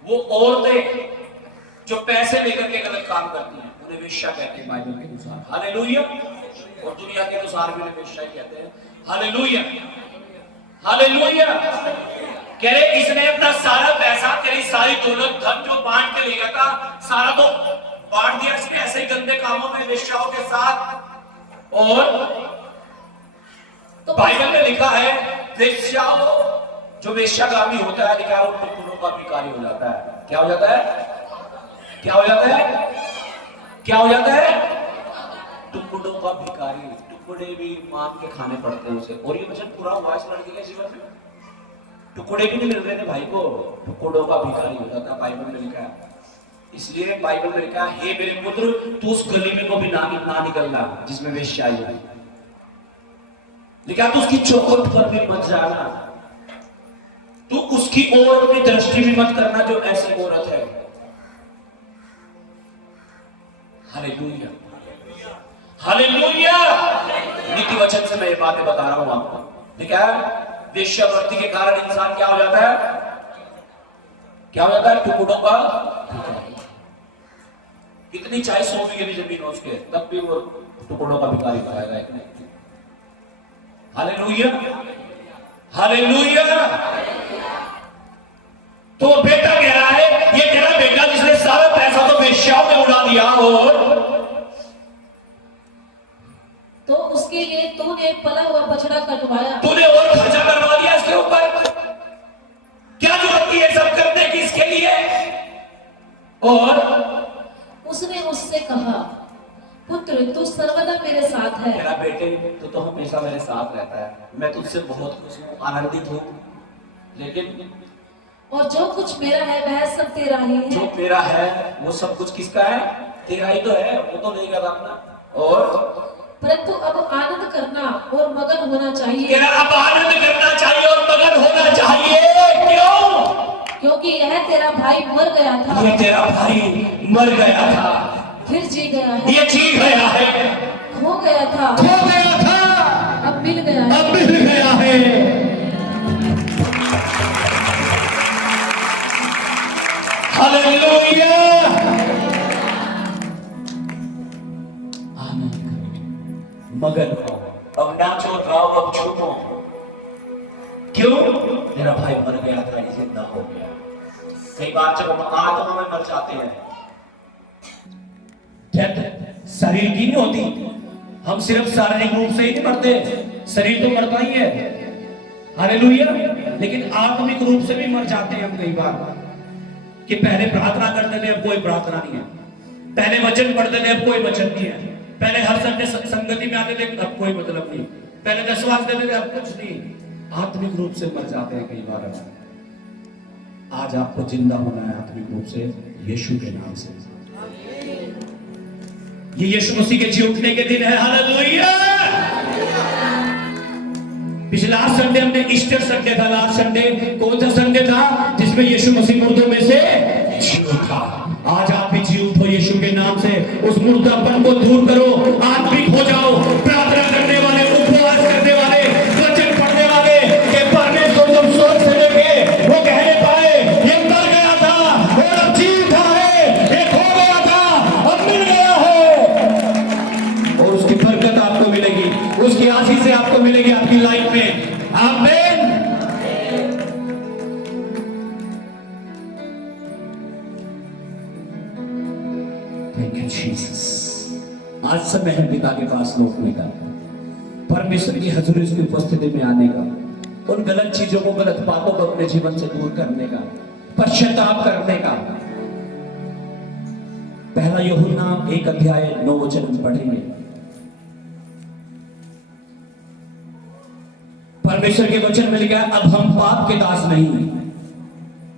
वो औरतें जो पैसे लेकर के गलत काम करती हैं, उन्हें वेश्या कहते हैं बाइबल के अनुसार। हालेलुया। और दुनिया के अनुसार भी उन्हें वेश्या कहते हैं। Hallelujah, hallelujah. कह रहे इसने अपना सारा पैसा, तेरी सारी दौलत धन जो बांट के ले गया था, सारा तो बांट दिया इसने ऐसे ही गंदे कामों में, वेश्याओं के साथ। और तो बाइबल में लिखा है वेश्याओं, जो वेश्यागामी होता है, लिखा है वो टुकड़ों का भिखारी हो जाता है। क्या हो जाता है? क्या हो जाता है? क्या हो जाता है? टुकड़ों का भिखारी। टुकड़े भी मांग के खाने पड़ते हैं उसे। और ये वचन पूरा हुआ इस लड़के के जीवन में। टुकड़े भी नहीं मिल रहे थे भाई को, टुकड़ों का भिखारी हो जाता है, बाइबल में लिखा है। इसलिए बाइबल में लिखा है, हे मेरे पुत्र, तू उस गली में को भी ना निकलना जिसमें वेश्या आई है। लिखा तू उसकी चौखट पर भी मत जाना, तू उसकी ओर अपनी दृष्टि भी मत करना जो ऐसी औरत है। Hallelujah, hallelujah. नीति वचन से मैं ये बातें बता रहा हूं आपको। लिखा है वेश्यावृत्ति के कारण इंसान क्या हो जाता है? क्या हो जाता है? टुकड़ों का। कितनी चाहे 100 बीघे की जमीन हो उसके, तब भी वो टुकड़ों का भिखारी पाएगा एक नहीं। Hallelujah, hallelujah. तो बेटा कह रहा है, ये तेरा बेटा जिसने सारा पैसा तो वेश्याओं में उड़ा दिया, और तो उसके लिए तूने पला हुआ बछड़ा कटवाया। तूने और खर्चा करवा दिया इसके ऊपर। क्या जरूरत थी ये सब करने की इसके लिए? और उसने उससे कहा, पुत्र तू सर्वदा मेरे साथ है। मेरा बेटे तो हमेशा मेरे साथ रहता है, मैं तुझसे बहुत खुश हूं, आनंदित हूं, लेकिन और जो कुछ मेरा है वह सब तेरा ही है। जो मेरा है वो सब कुछ किसका है? तेरा ही तो है, वो तो नहीं करता अपना। और परंतु अब आनंद करना और मगन होना चाहिए। तेरा अब आनंद करना चाहिए और मगन होना चाहिए। क्यों? क्योंकि यह तेरा भाई मर गया था, ये तेरा भाई मर गया था, फिर जी गया है। ये जी गया है, खो गया था, खो गया था, अब मिल गया है। अब मिल गया है। हालेलुया। आनंद करो, मगन हो, अब नाचो गाओ, अब झूमो। क्यों? मेरा भाई मर गया था, ये जिंदा हो गया। कई बार जब हम आत्मा में मर जाते हैं, डेथ शरीर की नहीं होती, हम सिर्फ शारीरिक रूप से ही नहीं मरते, शरीर तो मरता ही है। हालेलुया। लेकिन आत्मिक रूप से भी मर जाते हैं हम कई बार, कि पहले प्रार्थना करते थे अब कोई प्रार्थना नहीं है, पहले वचन पढ़ते थे अब कोई वचन नहीं है, पहले हर संडे संगति में आते थे अब कोई मतलब नहीं, पहले दशवास देते थे अब कुछ नहीं। आत्मिक रूप से मर जाते हैं कई बार हम। आज आपको जिंदा होना है आत्मिक रूप से, यीशु के नाम से। ये यीशु मसीह के जी उठने के दिन है। हालेलुया। पिछला संडे हमने ईस्टर संडे था, लास्ट संडे कौन सा संडे था? जिसमें यीशु मसीह मुर्दों में से जी उठा। आज आप भी जी उठो यीशु के नाम से, उस मुर्दापन को दूर करो, आत्मिक हो जाओ। प्रार्थना करने वाले, उपवास करने वाले, वचन पढ़ने वाले के परमेश्वर जब स्वर्ग से लेके वो कहने पाए ये मर गया था और अब जी उठा है, ये खो गया था अब मिल गया है। और उसकी बरकत आपको मिलेगी, उसकी आशीष से आपको मिलेगी आपकी लाइफ में। आमीन। Thank you Jesus. आज समय है पिता के पास लौटने का, परमेश्वर की हजूरी उसकी उपस्थिति में आने का, उन गलत चीजों को, गलत बातों को अपने जीवन से दूर करने का, पश्चाताप करने का। पहला यूहन्ना 1:9 हम पढ़ेंगे। परमेश्वर के वचन में लिखा है, अब हम पाप के दास नहीं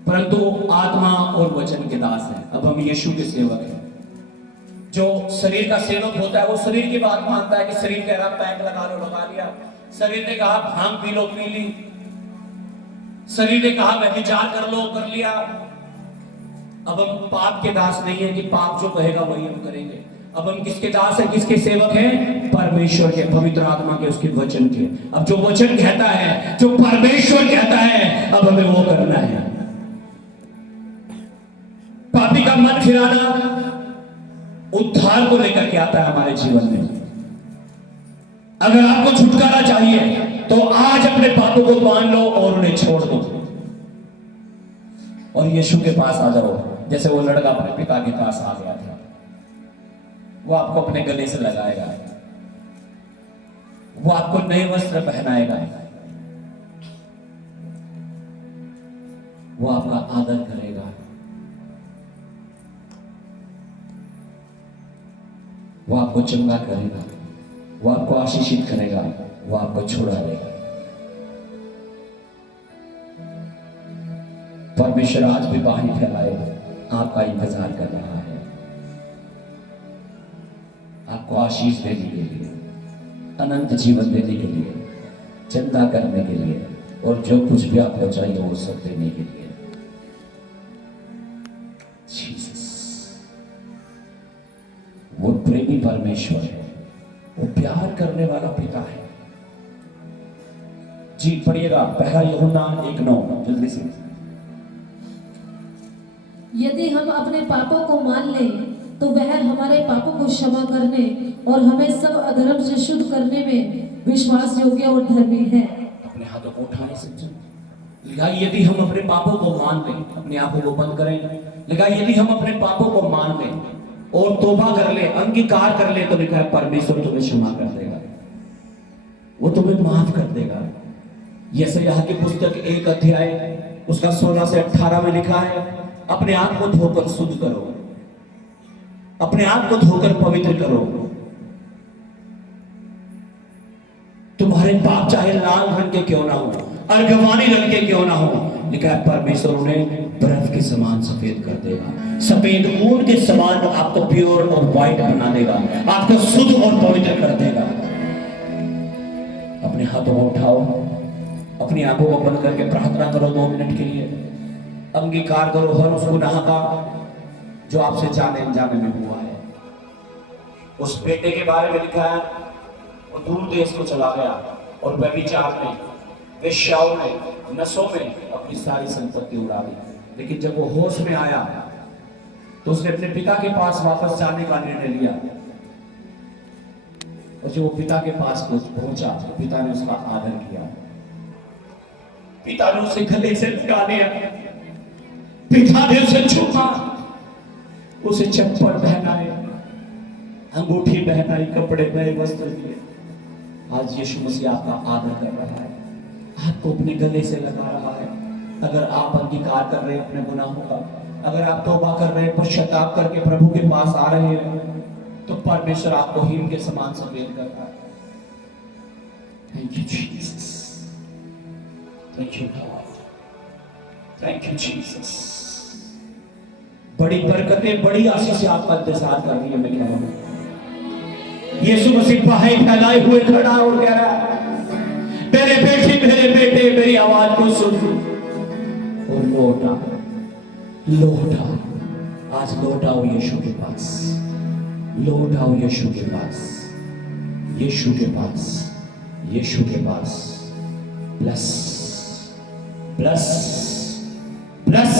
परंतु आत्मा और वचन के दास हैं। अब हम यीशु के सेवक हैं। जो शरीर का सेवक होता है वो शरीर की बात मानता है कि शरीर कह रहा पैक लगा लो, लगा लिया। शरीर ने कहा भांग पी लो, पी ली। शरीर ने कहा व्यभिचार कर लो, कर लिया। अब हम पाप के दास नहीं है कि पाप जो कहेगा वही हम करेंगे। अब हम किसके दास है, किसके सेवक हैं? परमेश्वर के, पवित्र आत्मा के, उसके वचन के। अब जो वचन कहता है, जो परमेश्वर कहता है, अब हमें वो करना है। पापी का मन फिराना उद्धार को लेकर के आता है हमारे जीवन में। अगर आपको छुटकारा चाहिए तो आज अपने पापों को मान लो और उन्हें छोड़ दो और यीशु के पास आ जाओ। जैसे वो लड़का अपने पिता के पास आ गया था, वो आपको अपने गले से लगाएगा, वो आपको नए वस्त्र पहनाएगा, वो आपका आदर करेगा, वो आपको चंगा करेगा, वो आपको आशीषित करेगा, वो आपको छुड़ा देगा। परमेश्वर आज भी बाहें फैलाए आपका इंतजार कर रहा है, आपको आशीष देने के लिए, अनंत जीवन देने के लिए, चिंता करने के लिए, और जो कुछ भी आपको चाहिए वो सब देने के लिए। जीसस वो प्रेमी परमेश्वर है, वो प्यार करने वाला पिता है। जी पढ़िएगा, पहला यूहन्ना 1:9 जल्दी से। यदि हम अपने पापों को मान लें तो वह हमारे पापों को क्षमा करने और हमें सब अधर्म से शुद्ध करने में विश्वास योग्य और धर्मी है। अपने हाथों को उठाने से लिखा, यदि हम अपने पापों को मान लें, अपने आंखों को बंद करें, लिखा यदि हम अपने पापों को मान लें और तौबा कर ले, अंगीकार कर ले, तो लिखा है परमेश्वर तुम्हें क्षमा कर देगा, वो तुम्हें माफ कर देगा। यशायाह की पुस्तक 1 अध्याय उसका 16 से 18 में लिखा है, अपने आप को धोकर शुद्ध करो, अपने आप को धोकर पवित्र करो। तुम्हारे पाप चाहे लाल रंग के क्यों ना हो, अर्गवानी रंग के क्यों ना हो, लिखा है परमेश्वर उन्हें बर्फ के समान सफेद कर देगा, सफेद ऊन के समान आपको प्योर और व्हाइट बना देगा, आपको शुद्ध और पवित्र कर देगा। अपने हाथों को उठाओ, अपनी आंखों को बंद करके प्रार्थना करो 2 मिनट के लिए, अंगीकार करो हर उस गुनाह का जो आपसे जाने अनजाने में हुआ है। उस बेटे के बारे में लिखा है, वो दूर देश को चला गया और व्यभिचार में, वेश्याओं में, नशों में अपनी सारी संपत्ति उड़ा दी, लेकिन जब वो होश में आया तो उसने अपने पिता के पास वापस जाने का निर्णय लिया। और जब वो पिता के पास पहुंचा, पिता ने उसका आदर किया, पिता ने उसे गले से लगा लिया, पिता ने उसे छुपा, उसे चप्पल पहनाए, अंगूठी पहनाई, कपड़े नए वस्त्र दिए। आज यीशु मसीह आपका आदर कर रहा है, आपको अपने गले से लगा रहा है। अगर आप अंगीकार कर रहे हैं अपने गुनाहों का, अगर आप तौबा कर रहे हैं, पश्चाताप करके प्रभु के पास आ रहे हैं, तो परमेश्वर आपको हिम के समान सफेद कर रहा है। Thank you Jesus, thank you God, thank you Jesus. बड़ी बरकतें, बड़ी आशीष आपका इंतजार कर रही है। मैं कह रहा हूं यीशु मसीह बाहें फैलाए हुए खड़ा और कह रहा है, मेरे बेटे मेरी आवाज को सुन और लौटा, लौटा। आज लौटाओ यीशु के पास, लौटाओ यीशु के पास, यीशु के पास, यीशु के पास। Bless bless bless